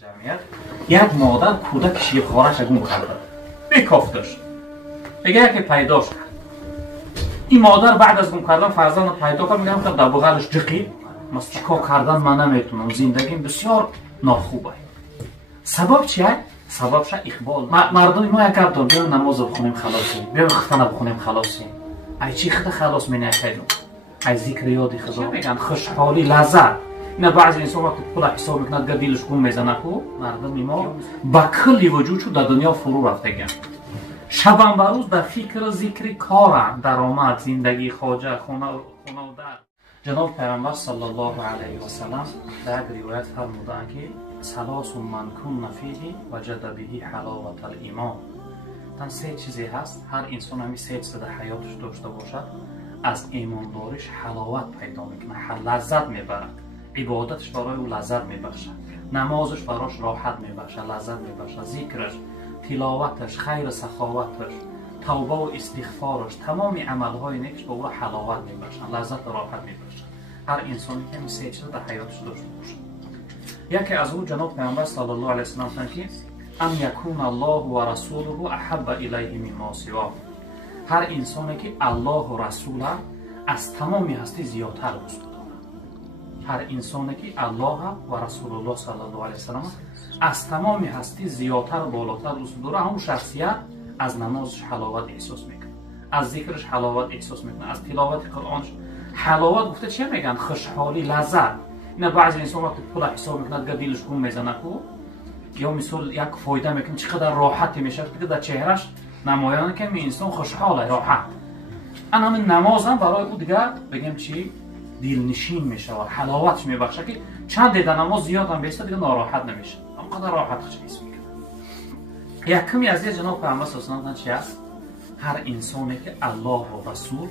جمعیت یک مادر کودک شیرخوارش گم کرده بکاف داشت اگر که پیدا شد این مادر بعد از گم کردن فرزند پیدا کرد میگم که در بغلش جقی چیکار کردن من نمیتونم زندگیم بسیار ناخوبه سبب چیه؟ سببش اقبال مردم ما یک گپ دارن بیایم نماز بخونیم خلاصیم بیایم خطنه بخونیم خلاصیم ای چی خدا خلاص می نکردیم ای ذکر یادی خدا میگن خوشحالی لذت نه بعضی انسان وقتی پول حساب میکنه دیگه دلش گم میزنه کو مردم ما با کلی وجودشو در دنیا فرو رفتگن شبم و روز در فکر ذکر کارن درآمد زندگی خواجه خونه و در جناب پیامبر صلی الله علیه و سلم در روایت فرمودند که ثلاث من کن فیه وجد به حلاوت الایمان تن سه چیزی هست هر انسان همین سه چیز در حیاتش داشته باشد از ایمانداریش حلاوت پیدا میکنه لذت میبرد عبادتش برای او لذت میبخشه نمازش براش راحت میبخشه لذت میبخشه ذکرش تلاوتش خیر سخاوتش توبه و استغفارش تمام عملهای نیکش به او حلاوت میبخشه لذت و راحت میبخشه هر انسانی که این سه چیز در حیاتش داشته باشه یکی از او جناب پیامبر صلی الله علیه و سلم گفتند که ان یکون الله و رسوله احب الیه مما سواه هر انسانی که الله و رسول از تمام هستی زیادتر دوست دارد هر انسانی که الله و رسول الله صلی الله علیه و سلم از تمام هستی زیادتر بالاتر دوست داره همون شخصیت از نمازش حلاوت احساس میکنه از ذکرش حلاوت احساس میکنه از تلاوت قرآنش حلاوت گفته چه میگن خوشحالی لذت نه بعضی انسان وقتی پول حساب میکنه دیگه دلش گم میزنه کو یا مثلا یک فایده میکنه چقدر راحتی میشه دیگه در چهرهش نمایان که این انسان خوشحاله راحت انا من نماز هم برای او دیگه بگم چی دلنشین میشه و حلاوتش میبخشه که چند در نماز زیاد هم بیسته دیگه ناراحت نمیشه اونقدر راحت حس میکنه یکمی از جناب پیامبر صلی الله علیه و چی است هر انسانی که الله و رسول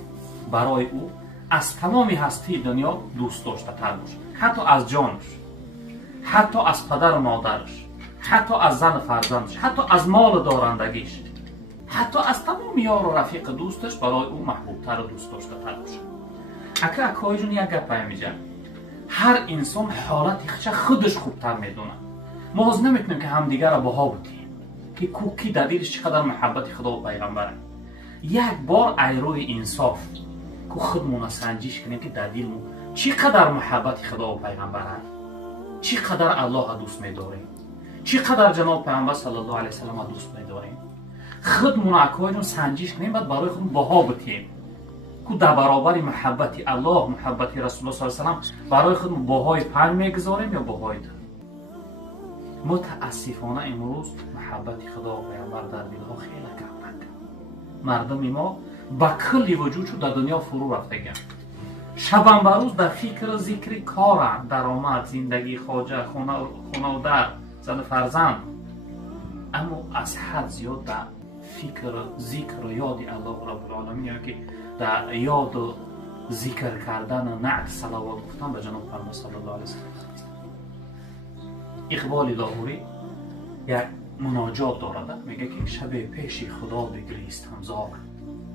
برای او از تمام هستی دنیا دوست داشته تر باشه حتی از جانش حتی از پدر و مادرش حتی از زن فرزندش حتی از مال دارندگیش حتی از تمام یار و رفیق دوستش برای او محبوب تر و دوست داشته تر باشه اکای جون یک گپ میگم هر انسان حالت خودش خوبتر میدونه ما از نمیتونیم که همدیگر را بها بدیم که کوکی در دلش چقدر محبت خدا و پیغمبره یک بار ایروی انصاف که خودمون سنجش کنیم که در دلمون چقدر محبت خدا و پیغمبره چقدر الله دوست می‌داریم چقدر جناب پیامبر صلی الله علیه و سلم دوست می‌داریم خودمون اکایجون سنجش کنیم بعد برای خودمون بها بدیم که در برابر محبت الله محبت رسول الله صلی الله علیه و سلم برای خودمون بهای 5 میگذاریم یا بهای 10 متاسفانه امروز محبت خدا و پیامبر در دلها خیلی کم مردم ما با کلی وجودشو در دنیا فرو رفتگن شبم و روز در فکر ذکر کارن درآمد زندگی خواجه خونه و در زن فرزند اما از حد زیاد در فکر ذکر و یاد الله رب العالمین که در یاد و ذکر کردن و نعت صلوات گفتن به جناب پیامبر صلی الله علیه و سلم اقبال لاهوری یک مناجات دارد میگه که شب پیش خدا بگریست همزار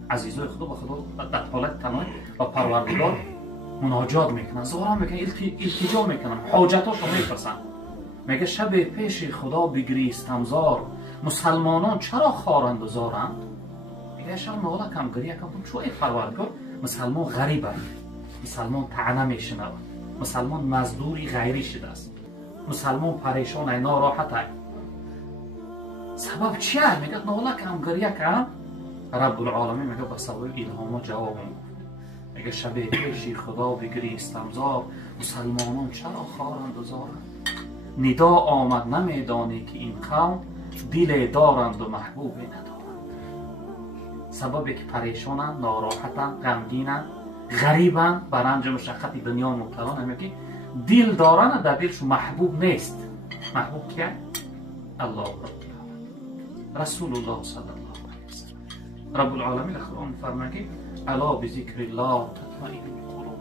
عزیزای خدا با خدا در حالت تنهایی و پروردگار مناجات میکنن زارا میکنن التجا میکنن حاجتاشو میپرسن میگه شب پیش خدا بگریستم زار مسلمانان چرا خارند و زارند میگه شب ناله کم گریه کم چون ای پروردگار مسلمان غریب است مسلمان طعنه میشنود مسلمان مزدوری غیری شده است مسلمان پریشان ای ناراحت ای سبب چیه میگه ناله کم گریه کم رب العالمین میگه با سبب الهام و جواب میگه شب پیش خدا بگریستم زار مسلمانان چرا خارند و زارند ندا آمد نمیدانی که این قوم دل دارند و محبوبی ندارند سببی که پریشانند ناراحتند غمگینند غریبند بر رنج مشقت دنیا مبتلا نمیگه دل دارند در دلش محبوب نیست محبوب کیه الله رسول الله صلی الله علیه و سلم رب العالمین قرآن فرمایه الا بذکر الله تطمئن القلوب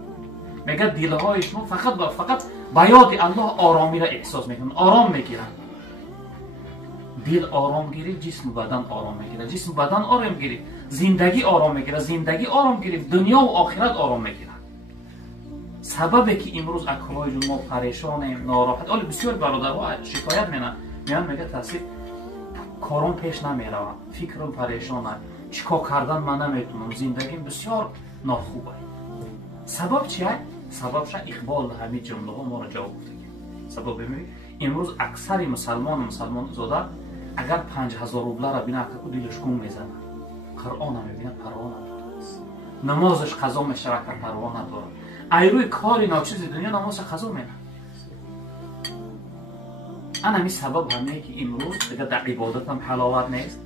میگه دلهای شما فقط با یاد الله آرامی را احساس میکنن آرام میگیرن دل آرام گیری جسم و بدن آرام میگیره جسم و بدن آرام گیری زندگی آرام میگیره زندگی آرام گیری دنیا و آخرت آرام میگیره سببی که امروز اکلای جون ما پریشانیم، ناراحت، ولی بسیار برادرها شکایت میان میگه تاثیر کارم پیش نمیره، فکرم پریشانه، چیکار کردن من نمیتونم، زندگیم بسیار ناخوبه. سبب چیه؟ سببش اقبال همین جمله ها ما را جواب بده. سبب ببینید امروز اکثر مسلمان زاده اگر 5000 روبل را بینه که دلش گم میزنه، قرآن هم میبینه پروا نداره، نمازش قضا میشه که پروا نداره، ای روی کاری ناچیز دنیا نمازش قضا میره. انا همین سبب همه که امروز دیگه در عبادت هم حلاوت نیست.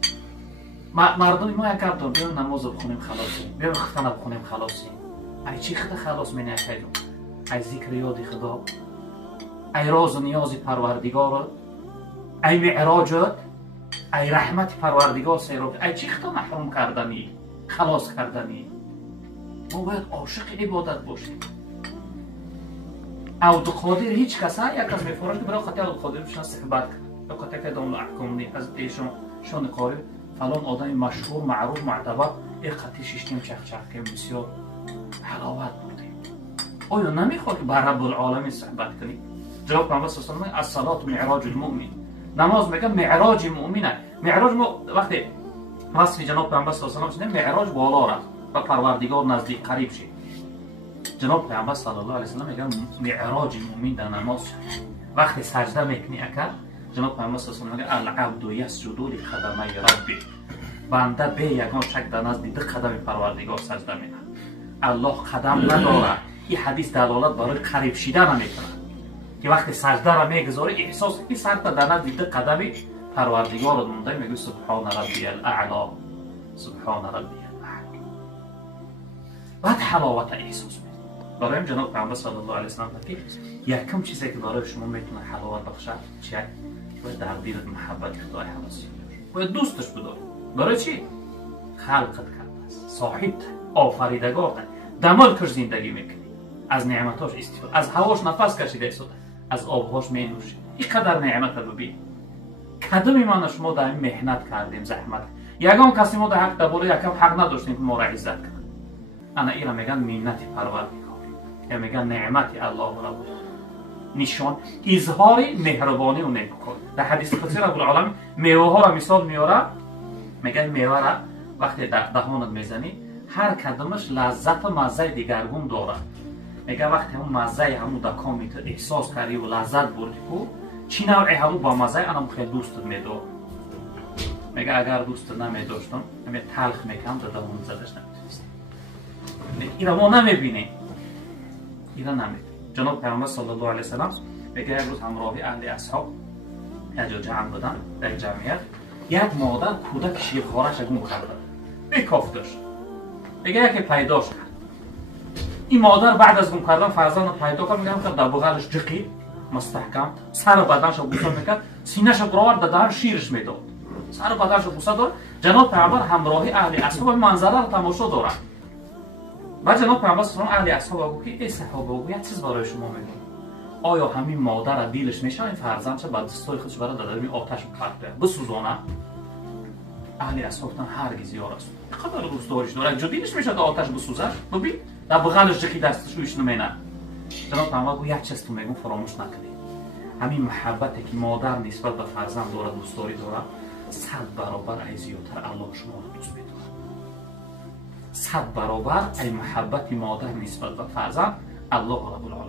مردم ما یک گپ دارن بیایم نماز بخونیم خلاصیم، بیایم خطنه بخونیم خلاصیم. ای چی خدا خلاص مینه کردم؟ ای ذکر یاد خدا، ای راز و نیاز پروردگار، ای معراجات، ای رحمت پروردگار سیراب، ای چی خدا محروم کردنی، خلاص کردنی. ما باید عاشق عبادت باشیم. عبدالقادر هیچ کس یک کس میفرماید که برای خاطر عبدالقادر بشن صحبت کرد، یا خاطر که دام احکام نی از ایشون شان قاری فلان آدم مشهور معروف معتبر یک خطی شیشتیم چخ که بسیار حلاوت بردیم. آیا نمیخواد که بر رب العالمین صحبت کنی؟ جواب پیامبر صلی الله علیه و آله الصلاة معراج المؤمن. نماز میگه معراج مؤمنه. معراج ما وقتی وصف جناب پیامبر صلی الله علیه و آله معراج بالا رفت و پروردگار نزدیک قریب شد. جناب پیامبر صلی الله علیه و آله میگه معراج مؤمن در نماز شد. وقتی سجده میکنی اگر جناب پیامبر صلی الله علیه و آله میگه العبد یسجد لقدمی ربی. بنده به یگان شک در نزد دو قدم پروردگار سجده میکنه. الله قدم نداره. این حدیث دلالت برای قریب شدن میکنه که وقتی سجده را میگذاره احساس که سر در نزد دو قدم پروردگار مونده، میگه سبحان ربی الاعلی، سبحان ربی الاعلی. بعد حلاوت احساس میکنه. برای جناب پیامبر صلی الله علیه و آله که یکم چیزی که برای شما میتونه حلاوت بخشه چیه؟ باید در دلت محبت خدای حواسی باید دوستش بداری. برای چی؟ خلقت کرده است، صاحب آفریدگار در ملکش زندگی میکنی، از نعمتاش استفاده، از هواش نفس کشیده است، از آبهاش مینوشی. اینقدر نعمت رو ببین. کدومی ما شما در این محنت کردیم، زحمت. یگان کسی ما در حق درباره یکم حق نداشتیم که ما را عزت کنه. انا اینا میگن منت پروردگار، یا میگن نعمت الله رب نشان اظهار مهربانی و نیکوکاری. در حدیث قدسی رب العالمین میوه ها را مثال میاره، میگن میوه را وقتی در دهانت میزنی هر کدومش لذت و مزه دیگرگون داره. میگه وقتی اون مزه همون دکامی تو احساس کردی و لذت بردی کو چی نوعی همون با مزه انم خیلی دوستت میدار. میگه اگر دوستت نمیداشتم همین تلخ میکنم در دهان زدش نمیتونستم. اینا ما نمیبینیم، اینا نمیبینیم. جناب پیامبر صلی الله علیه و سلم میگه یک روز همراهی اهل اصحاب یک جا جمع بودن در جمعیت، یک مادر کودک شیرخوارش گم کرده بکافتش. میگه یکی پیداش کرد. این مادر بعد از گم کردن فرزند پیدا کرد، میگم که در بغلش جقی مستحکم سر و بدنش رو بوسه میکرد، سینه‌ش رو برآورد در دهن شیرش میداد، سر و بدنش رو بوسه داد. جناب پیامبر همراهی اهل اصحاب این منظره رو تماشا دارن. بعد جناب پیامبر صلی الله علیه و اصحاب گفت که ای صحابه یک چیز برای شما میگم، آیا همین مادر دلش میشه این فرزندش بعد دستای خودش برای در آتش پرت بسوزانه؟ اهل اصحاب گفتن هرگز یا رسول الله، قدر دوست داریش داره جو دلش میشه در آتش بسوزه؟ ببین در بغلش جکی دستش روش نمینه. جناب پیامبر گفت یک چیز تو میگم فراموش نکنید، همین محبتی که مادر نسبت به فرزند داره، دوستداری داره، 100 برابر ای زیادتر الله شما رو دوست می‌داره. 100 برابر ای محبت مادر نسبت به فرزند الله رب العالمین